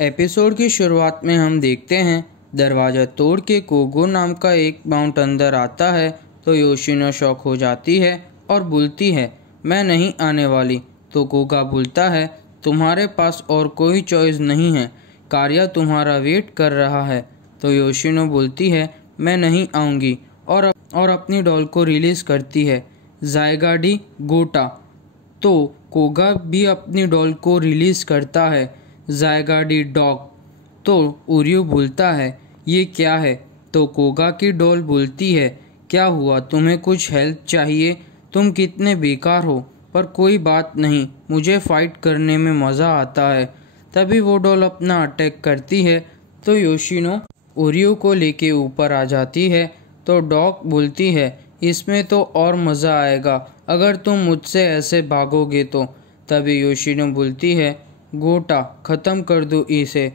Episode की शुरुआत में हम देखते हैं दरवाज़ा तोड़ के कोगो नाम का एक बाउंट अंदर आता है तो योशिनो शॉक हो जाती है और बोलती है मैं नहीं आने वाली। तो कोगा बोलता है तुम्हारे पास और कोई चॉइस नहीं है, कार्या तुम्हारा वेट कर रहा है। तो योशिनो बोलती है मैं नहीं आऊँगी और अपनी डॉल को रिलीज़ करती है ज़ायगाडी गोटा। तो कोगा भी अपनी डॉल को रिलीज़ करता है ज़ायगाडी डॉग। तो उरियो बोलता है ये क्या है। तो कोगा की डॉल बोलती है क्या हुआ, तुम्हें कुछ हेल्प चाहिए, तुम कितने बेकार हो, पर कोई बात नहीं, मुझे फ़ाइट करने में मज़ा आता है। तभी वो डॉल अपना अटैक करती है तो योशिनो उरियो को लेके ऊपर आ जाती है। तो डॉग बोलती है इसमें तो और मज़ा आएगा अगर तुम मुझसे ऐसे भागोगे तो। तभी योशिनो बोलती है गोटा ख़त्म कर दो इसे।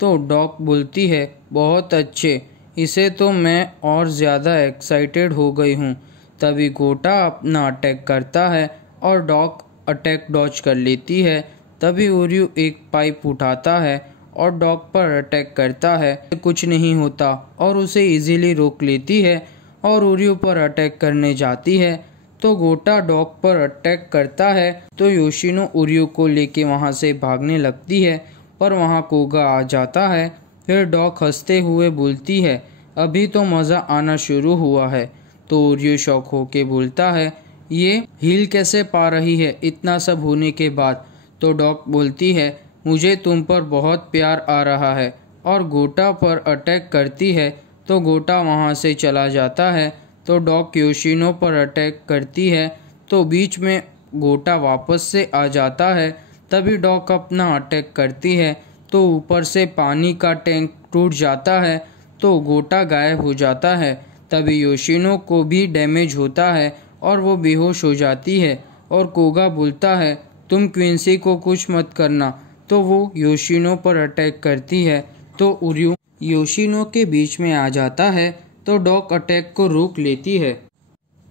तो डॉग बोलती है बहुत अच्छे, इसे तो मैं और ज़्यादा एक्साइटेड हो गई हूँ। तभी गोटा अपना अटैक करता है और डॉग अटैक डॉज कर लेती है। तभी उरियो एक पाइप उठाता है और डॉग पर अटैक करता है, कुछ नहीं होता और उसे इजीली रोक लेती है और उरियो पर अटैक करने जाती है। तो गोटा डॉग पर अटैक करता है तो योशिनो उरियो को लेके वहाँ से भागने लगती है, पर वहाँ कोगा आ जाता है। फिर डॉग हंसते हुए बोलती है अभी तो मज़ा आना शुरू हुआ है। तो उरियो शॉक होके बोलता है ये हील कैसे पा रही है इतना सब होने के बाद। तो डॉग बोलती है मुझे तुम पर बहुत प्यार आ रहा है और गोटा पर अटैक करती है। तो गोटा वहाँ से चला जाता है। तो डॉग योशिनो पर अटैक करती है तो बीच में गोटा वापस से आ जाता है। तभी डॉग अपना अटैक करती है तो ऊपर से पानी का टैंक टूट जाता है तो गोटा गायब हो जाता है। तभी योशिनो को भी डैमेज होता है और वो बेहोश हो जाती है और कोगा बोलता है तुम क्विंसी को कुछ मत करना। तो वो योशिनो पर अटैक करती है तो उरियो योशिनो के बीच में आ जाता है तो डॉग अटैक को रोक लेती है।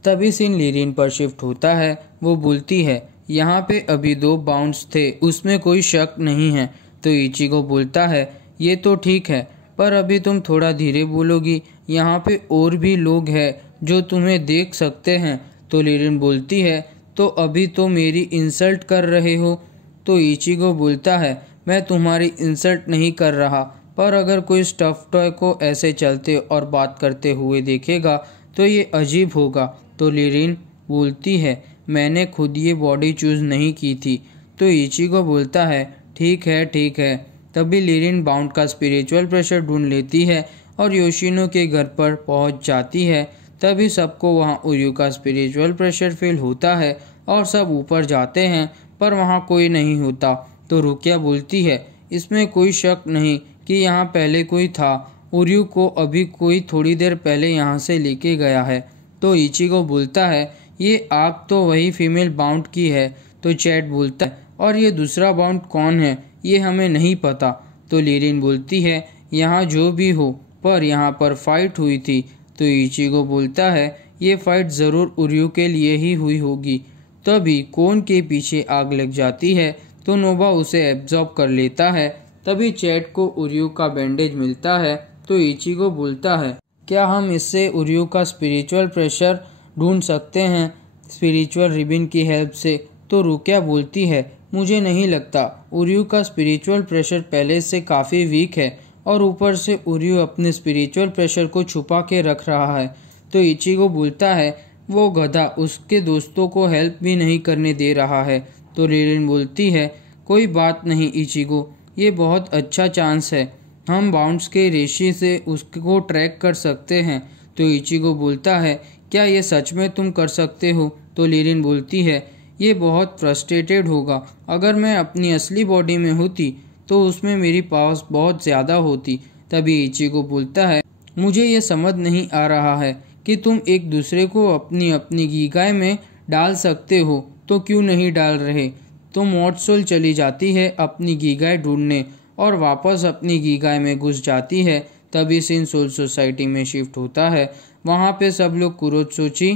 तभी सीन लिरिन पर शिफ्ट होता है। वो बोलती है यहाँ पे अभी 2 बाउंड्स थे, उसमें कोई शक नहीं है। तो इचिगो बोलता है ये तो ठीक है, पर अभी तुम थोड़ा धीरे बोलोगी, यहाँ पे और भी लोग हैं जो तुम्हें देख सकते हैं। तो लिरिन बोलती है तो अभी तो मेरी इंसल्ट कर रहे हो। तो इचिगो बोलता है मैं तुम्हारी इंसल्ट नहीं कर रहा, पर अगर कोई स्टफ टॉय को ऐसे चलते और बात करते हुए देखेगा तो ये अजीब होगा। तो लिरिन बोलती है मैंने खुद ये बॉडी चूज़ नहीं की थी। तो इचिगो बोलता है ठीक है ठीक है। तभी लिरिन बाउंड का स्पिरिचुअल प्रेशर ढूंढ लेती है और योशिनो के घर पर पहुंच जाती है। तभी सबको वहां उरियो का स्पिरिचुअल प्रेशर फील होता है और सब ऊपर जाते हैं, पर वहां कोई नहीं होता। तो रुकिया बोलती है इसमें कोई शक नहीं कि यहाँ पहले कोई था, उरियो को अभी कोई थोड़ी देर पहले यहाँ से लेके गया है। तो इचिगो बोलता है ये आग तो वही फीमेल बाउंड की है। तो चैट बोलता है और ये दूसरा बाउंड कौन है ये हमें नहीं पता। तो लिरिन बोलती है यहाँ जो भी हो, पर यहाँ पर फाइट हुई थी। तो इचिगो बोलता है ये फाइट ज़रूर उरियो के लिए ही हुई होगी। तभी कोन के पीछे आग लग जाती है तो नोबा उसे एब्जॉर्ब कर लेता है। तभी चैट को उरियो का बैंडेज मिलता है। तो इचिगो बोलता है क्या हम इससे उरियो का स्पिरिचुअल प्रेशर ढूंढ सकते हैं स्पिरिचुअल रिबन की हेल्प से। तो रुकिया बोलती है मुझे नहीं लगता, उरियो का स्पिरिचुअल प्रेशर पहले से काफ़ी वीक है और ऊपर से उरियो अपने स्पिरिचुअल प्रेशर को छुपा के रख रहा है। तो इचिगो बोलता है वो गधा उसके दोस्तों को हेल्प भी नहीं करने दे रहा है। तो लिरिन बोलती है कोई बात नहीं इचिगो, ये बहुत अच्छा चांस है, हम बाउंड्स के रेशे से उसको ट्रैक कर सकते हैं। तो इचिगो बोलता है क्या ये सच में तुम कर सकते हो। तो लिरिन बोलती है ये बहुत फ्रस्ट्रेटेड होगा, अगर मैं अपनी असली बॉडी में होती तो उसमें मेरी पावर्स बहुत ज़्यादा होती। तभी इचिगो बोलता है मुझे ये समझ नहीं आ रहा है कि तुम एक दूसरे को अपनी अपनी गीगाय में डाल सकते हो तो क्यों नहीं डाल रहे। तो मोट्सुल चली जाती है अपनी गीगाय ढूंढने और वापस अपनी गीगाय में घुस जाती है। तभी सीन सोल सोसाइटी में शिफ्ट होता है। वहाँ पे सब लोग कुरोत्सुची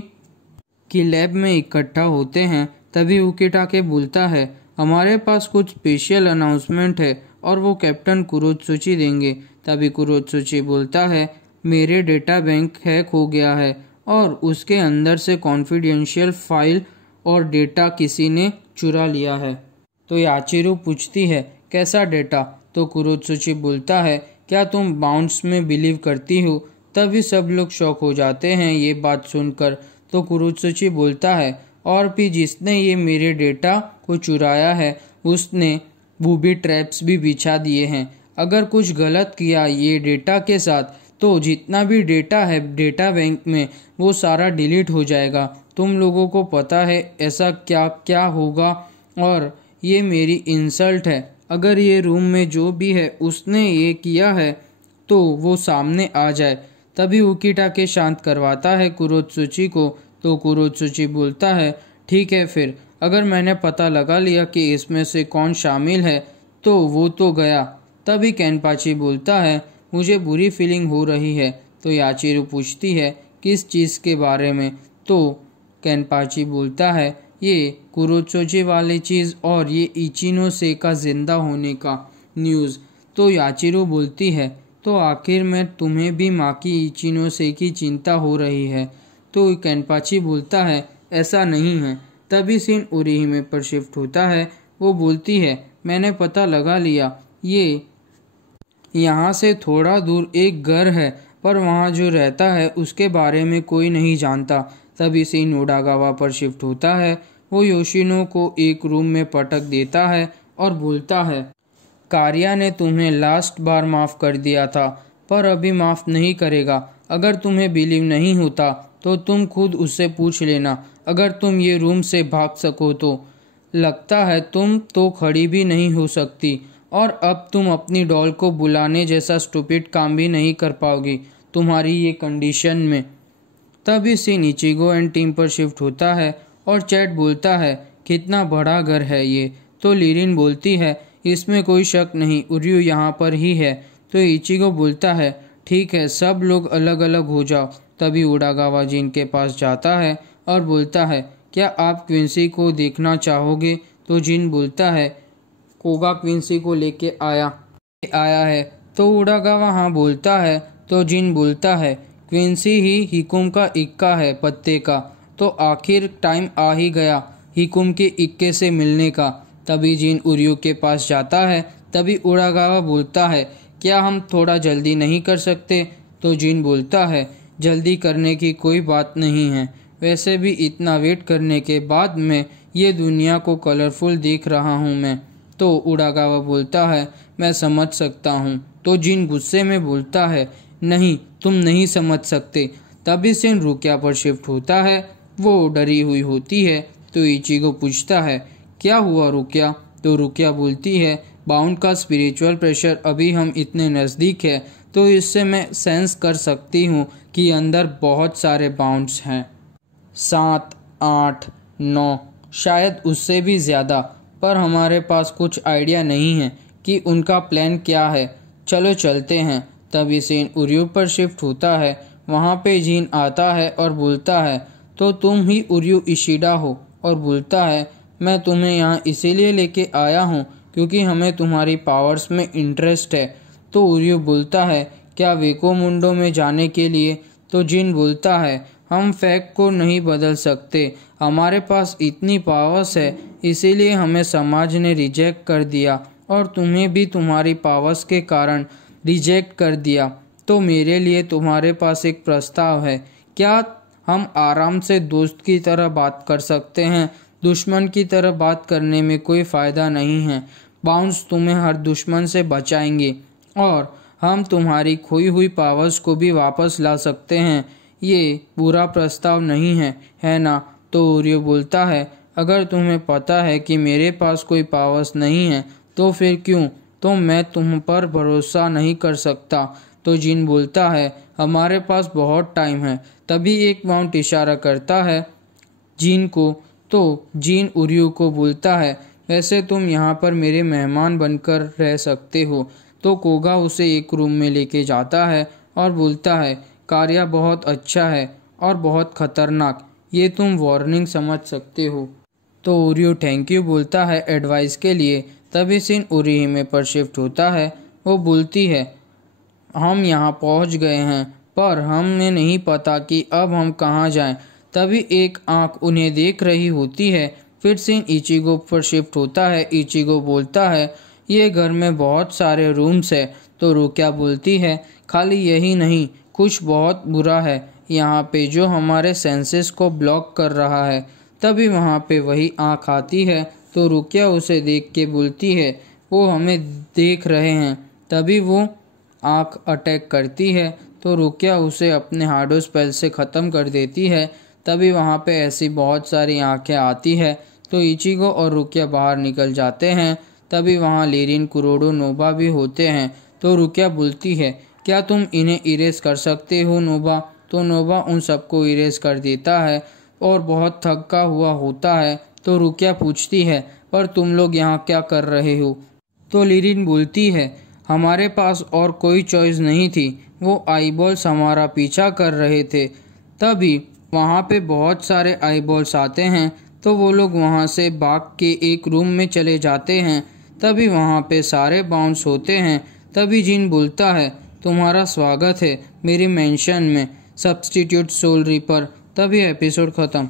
की लैब में इकट्ठा होते हैं। तभी उकिटाके बोलता है हमारे पास कुछ स्पेशल अनाउंसमेंट है और वो कैप्टन कुरोत्सुची देंगे। तभी कुरोत्सुची बोलता है, मेरे डेटा बैंक हैक हो गया है और उसके अंदर से कॉन्फिडेंशियल फाइल और डेटा किसी ने चुरा लिया है। तो याचिरो पूछती है, कैसा डेटा? तो कुरोत्सुची बोलता है, क्या तुम बाउंस में बिलीव करती हो? तभी सब लोग शॉक हो जाते हैं ये बात सुनकर। तो कुरोत्सुची बोलता है, और भी जिसने ये मेरे डेटा को चुराया है उसने बूबी ट्रैप्स भी बिछा दिए हैं। अगर कुछ गलत किया ये डेटा के साथ तो जितना भी डेटा है डेटा बैंक में वो सारा डिलीट हो जाएगा। तुम लोगों को पता है ऐसा क्या क्या होगा और ये मेरी इंसल्ट है। अगर ये रूम में जो भी है उसने ये किया है तो वो सामने आ जाए। तभी उकीटाके शांत करवाता है कुरोत्सुची को। तो कुरोत्सुची बोलता है, ठीक है फिर, अगर मैंने पता लगा लिया कि इसमें से कौन शामिल है तो वो तो गया। तभी केनपाची बोलता है, मुझे बुरी फीलिंग हो रही है। तो याचिरो पूछती है, किस चीज़ के बारे में? तो केनपाची बोलता है, ये कुरोत्सुची वाली चीज़ और ये इचिनोसे का जिंदा होने का न्यूज़। तो याचिरो बोलती है, तो आखिर में तुम्हें भी माँ की इचिनोसे की चिंता हो रही है? तो केनपाची बोलता है, ऐसा नहीं है। तभी सीन उरीहिमे पर शिफ्ट होता है। वो बोलती है, मैंने पता लगा लिया, ये यहाँ से थोड़ा दूर एक घर है पर वहाँ जो रहता है उसके बारे में कोई नहीं जानता। तभी सीन उडागावा पर शिफ्ट होता है। वो योशिनो को एक रूम में पटक देता है और बोलता है, कारिया ने तुम्हें लास्ट बार माफ़ कर दिया था पर अभी माफ़ नहीं करेगा। अगर तुम्हें बिलीव नहीं होता तो तुम खुद उससे पूछ लेना। अगर तुम ये रूम से भाग सको तो लगता है तुम तो खड़ी भी नहीं हो सकती और अब तुम अपनी डॉल को बुलाने जैसा स्टूपिड काम भी नहीं कर पाओगी तुम्हारी ये कंडीशन में। तभी सीन इचिगो एंड टीम पर शिफ्ट होता है और चैट बोलता है, कितना बड़ा घर है ये। तो लीरिन बोलती है, इसमें कोई शक नहीं, उर्यू यहाँ पर ही है। तो इचिगो बोलता है, ठीक है, सब लोग अलग अलग हो जाओ। तभी उडागावा जिन के पास जाता है और बोलता है, क्या आप क्विंसी को देखना चाहोगे? तो जिन बोलता है, कोगा क्विंसी को लेके आया है। तो उडागावा हाँ बोलता है। तो जिन बोलता है, क्विंसी ही हिकुम का इक्का है पत्ते का। तो आखिर टाइम आ ही गया हिकुम के इक्के से मिलने का। तभी जिन उर्यू के पास जाता है। तभी उडागावा बोलता है, क्या हम थोड़ा जल्दी नहीं कर सकते? तो जिन बोलता है, जल्दी करने की कोई बात नहीं है, वैसे भी इतना वेट करने के बाद में ये दुनिया को कलरफुल देख रहा हूँ मैं। तो उडागावा बोलता है, मैं समझ सकता हूँ। तो जिन गुस्से में बोलता है, नहीं तुम नहीं समझ सकते। तभी सीन रुकिया पर शिफ्ट होता है। वो डरी हुई होती है। तो इचिगो पूछता है, क्या हुआ रुकिया? तो रुकिया बोलती है, बाउंड का स्पिरिचुअल प्रेशर अभी हम इतने नज़दीक है तो इससे मैं सेंस कर सकती हूँ कि अंदर बहुत सारे बाउंड्स हैं, 7, 8, 9, शायद उससे भी ज़्यादा। पर हमारे पास कुछ आइडिया नहीं है कि उनका प्लान क्या है। चलो चलते हैं। तभी सीन उर्यू पर शिफ्ट होता है। वहाँ पे जिन आता है और बोलता है, तो तुम ही उर्यू इशिडा हो? और बोलता है, मैं तुम्हें यहाँ इसीलिए लेके आया हूँ क्योंकि हमें तुम्हारी पावर्स में इंटरेस्ट है। तो उर्यू बोलता है, क्या वेको मुंडो में जाने के लिए? तो जिन बोलता है, हम फैक्ट को नहीं बदल सकते, हमारे पास इतनी पावर्स है इसीलिए हमें समाज ने रिजेक्ट कर दिया और तुम्हें भी तुम्हारी पावर्स के कारण रिजेक्ट कर दिया। तो मेरे लिए तुम्हारे पास एक प्रस्ताव है, क्या हम आराम से दोस्त की तरह बात कर सकते हैं? दुश्मन की तरह बात करने में कोई फ़ायदा नहीं है। बाउंस तुम्हें हर दुश्मन से बचाएंगे और हम तुम्हारी खोई हुई पावर्स को भी वापस ला सकते हैं। ये बुरा प्रस्ताव नहीं है, है ना? तो उर्यू बोलता है, अगर तुम्हें पता है कि मेरे पास कोई पावर्स नहीं है तो फिर क्यों? तो मैं तुम पर भरोसा नहीं कर सकता। तो जिन बोलता है, हमारे पास बहुत टाइम है। तभी एक माउंट इशारा करता है जिन को। तो जिन उर्यू को बोलता है, वैसे तुम यहाँ पर मेरे मेहमान बनकर रह सकते हो। तो कोगा उसे एक रूम में लेके जाता है और बोलता है, कार्य बहुत अच्छा है और बहुत खतरनाक, ये तुम वार्निंग समझ सकते हो। तो उर्यू थैंक यू बोलता है एडवाइस के लिए। तभी सीन उरीहिमे पर शिफ्ट होता है। वो बोलती है, हम यहाँ पहुँच गए हैं, पर हमें नहीं पता कि अब हम कहाँ जाएं। तभी एक आँख उन्हें देख रही होती है। फिर सीन इचिगो पर शिफ्ट होता है। इचिगो बोलता है, ये घर में बहुत सारे रूम्स है। तो रुकिया बोलती है, खाली यही नहीं, कुछ बहुत बुरा है यहाँ पे जो हमारे सेंसेस को ब्लॉक कर रहा है। तभी वहाँ पे वही आँख आती है। तो रुकिया उसे देख के बोलती है, वो हमें देख रहे हैं। तभी वो आँख अटैक करती है। तो रुकिया उसे अपने हार्डो स्पेल से ख़त्म कर देती है। तभी वहाँ पे ऐसी बहुत सारी आँखें आती है। तो इचिगो और रुकिया बाहर निकल जाते हैं। तभी वहाँ लीरिन, कुरोडो, नोबा भी होते हैं। तो रुकिया बोलती है, क्या तुम इन्हें इरेज कर सकते हो नोबा? तो नोबा उन सबको इरेज कर देता है और बहुत थका हुआ होता है। तो रुकिया पूछती है, पर तुम लोग यहाँ क्या कर रहे हो? तो लीरिन बोलती है, हमारे पास और कोई चॉइस नहीं थी, वो आईबॉल्स हमारा पीछा कर रहे थे। तभी वहाँ पे बहुत सारे आईबॉल्स आते हैं। तो वो लोग वहाँ से भाग के एक रूम में चले जाते हैं। तभी वहाँ पे सारे बाउंस होते हैं। तभी जिन बोलता है, तुम्हारा स्वागत है मेरी मेंशन में, सब्स्टिट्यूट सोल रीपर। तभी एपिसोड ख़त्म।